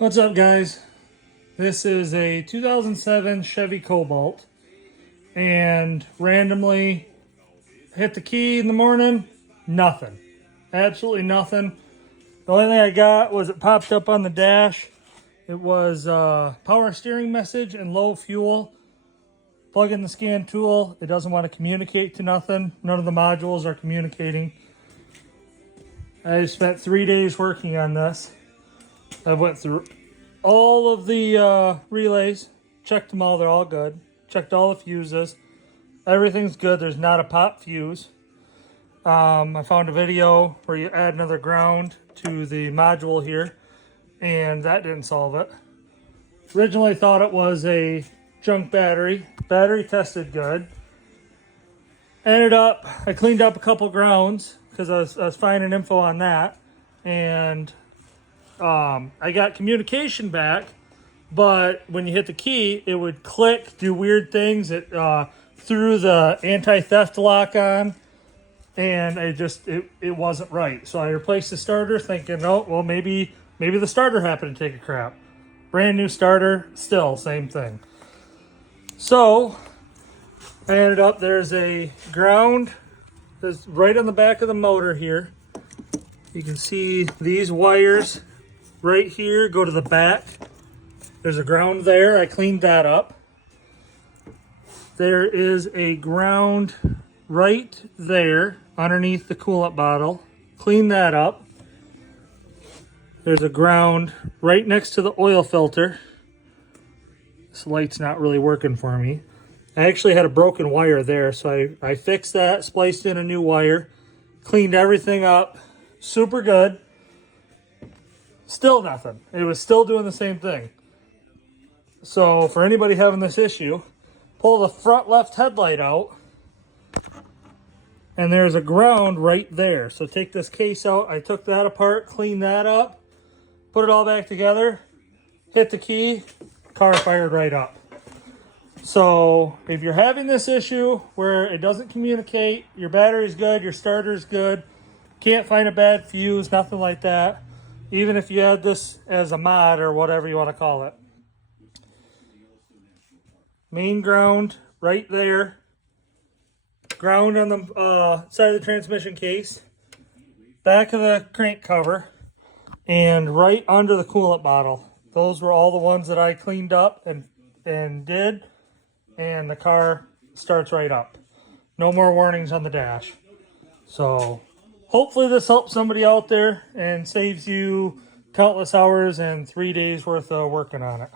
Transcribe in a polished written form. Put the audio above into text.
What's up, guys? This is a 2007 Chevy Cobalt, and randomly hit the key in the morning, nothing. Absolutely nothing. The only thing I got was it popped up on the dash. It was power steering message and low fuel. Plug in the scan tool. It doesn't want to communicate to nothing. None of the modules are communicating. I spent 3 days working on this. I went through all of the relays, checked them all, they're all good. Checked all the fuses. Everything's good, there's not a pop fuse. I found a video where you add another ground to the module here, and that didn't solve it. Originally thought it was a junk battery. Battery tested good. Ended up, I cleaned up a couple grounds because I was finding info on that, and I got communication back, but when you hit the key, it would click, do weird things. It threw the anti-theft lock on, and it wasn't right. So I replaced the starter, thinking, oh, well, maybe the starter happened to take a crap. Brand new starter, still same thing. So I ended up, there's a ground that's right on the back of the motor here. You can see these wires right here go to the back. There's a ground there. I cleaned that up. There is a ground right there underneath the coolant bottle. Clean that up. There's a ground right next to the oil filter. This light's not really working for me. I actually had a broken wire there, so I fixed that, spliced in a new wire, cleaned everything up. Super good. Still nothing. It was still doing the same thing. So for anybody having this issue, pull the front left headlight out, and there's a ground right there. So take this case out. I took that apart, cleaned that up, put it all back together, hit the key, car fired right up. So if you're having this issue where it doesn't communicate, your battery's good, your starter's good, can't find a bad fuse, nothing like that, even if you had this as a mod or whatever you want to call it. Main ground right there. Ground on the side of the transmission case. Back of the crank cover. And right under the coolant bottle. Those were all the ones that I cleaned up and did. And the car starts right up. No more warnings on the dash. So hopefully this helps somebody out there and saves you countless hours and 3 days worth of working on it.